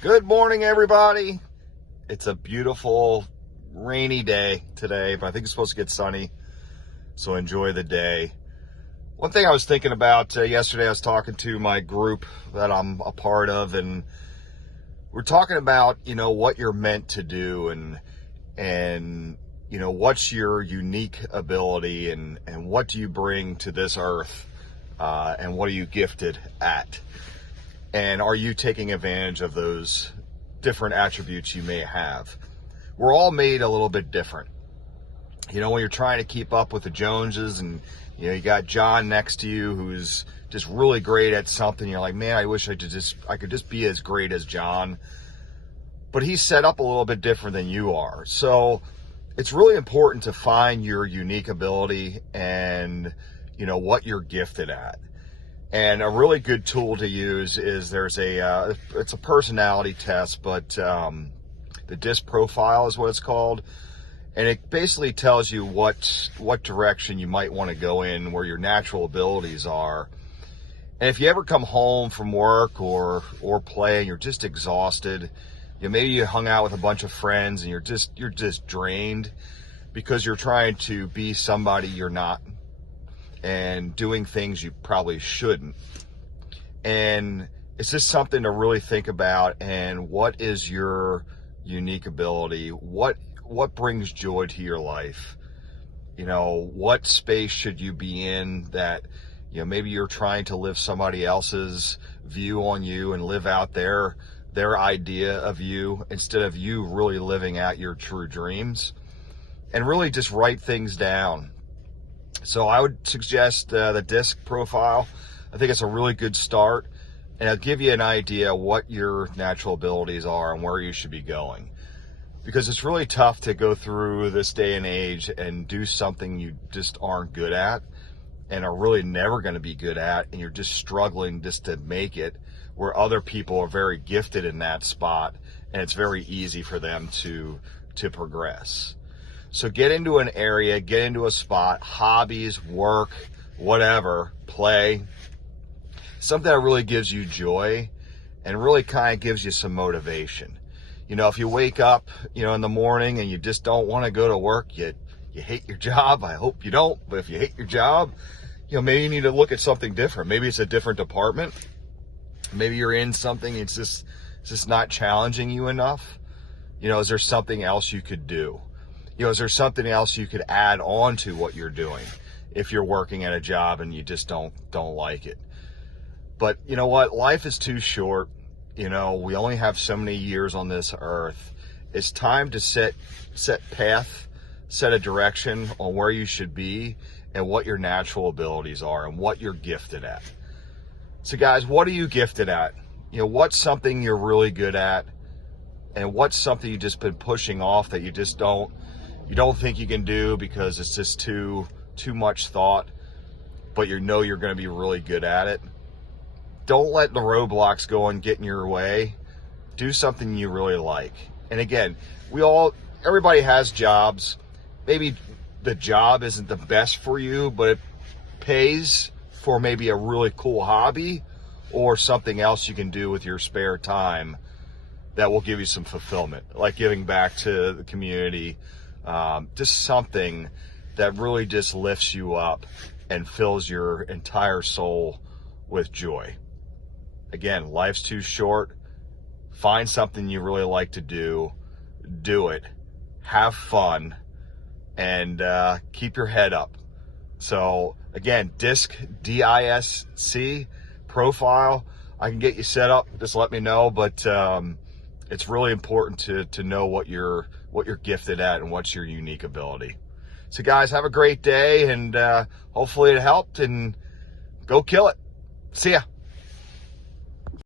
Good morning, everybody. It's a beautiful rainy day today, but I think it's supposed to get sunny, so enjoy the day. One thing I was thinking about yesterday, I was talking to my group that I'm a part of, and we're talking about, what you're meant to do and what's your unique ability and what do you bring to this earth, and what are you gifted at? And are you taking advantage of those different attributes you may have? We're all made a little bit different. When you're trying to keep up with the Joneses and, you got John next to you who's just really great at something. You're like, man, I wish I could just be as great as John. But he's set up a little bit different than you are. So it's really important to find your unique ability and, what you're gifted at. And a really good tool to use is it's a personality test, but the DISC profile is what it's called. And it basically tells you what direction you might want to go in, where your natural abilities are. And if you ever come home from work or play and you're just exhausted, maybe you hung out with a bunch of friends and you're just drained because you're trying to be somebody you're not, and doing things you probably shouldn't. And it's just something to really think about. And what is your unique ability? What brings joy to your life? What space should you be in that, maybe you're trying to live somebody else's view on you and live out their idea of you instead of you really living out your true dreams, and really just write things down. So I would suggest the DISC profile. I think it's a really good start, and it'll give you an idea what your natural abilities are and where you should be going. Because it's really tough to go through this day and age and do something you just aren't good at and are really never going to be good at, and you're just struggling just to make it, where other people are very gifted in that spot and it's very easy for them to progress. So get into an area, get into a spot, hobbies, work, whatever, play, something that really gives you joy and really kind of gives you some motivation. If you wake up, in the morning and you just don't want to go to work, you hate your job. I hope you don't, but if you hate your job, maybe you need to look at something different. Maybe it's a different department. Maybe you're in something, it's just not challenging you enough. Is there something else you could do? Is there something else you could add on to what you're doing if you're working at a job and you just don't like it? But you know what? Life is too short. We only have so many years on this earth. It's time to set path, set a direction on where you should be and what your natural abilities are and what you're gifted at. So guys, what are you gifted at? What's something you're really good at? And what's something you've just been pushing off that you don't think you can do because it's just too much thought, but you're going to be really good at it? Don't let the roadblocks go and get in your way. Do something you really like. And again, everybody has jobs. Maybe the job isn't the best for you, but it pays for maybe a really cool hobby or something else you can do with your spare time that will give you some fulfillment, like giving back to the community. Just something that really just lifts you up and fills your entire soul with joy. Again, life's too short. Find something you really like to do. Do it. Have fun. And keep your head up. So again, DISC, DISC profile. I can get you set up. Just let me know. But it's really important to know what you're gifted at and what's your unique ability. So guys, have a great day, and hopefully it helped, and go kill it. See ya.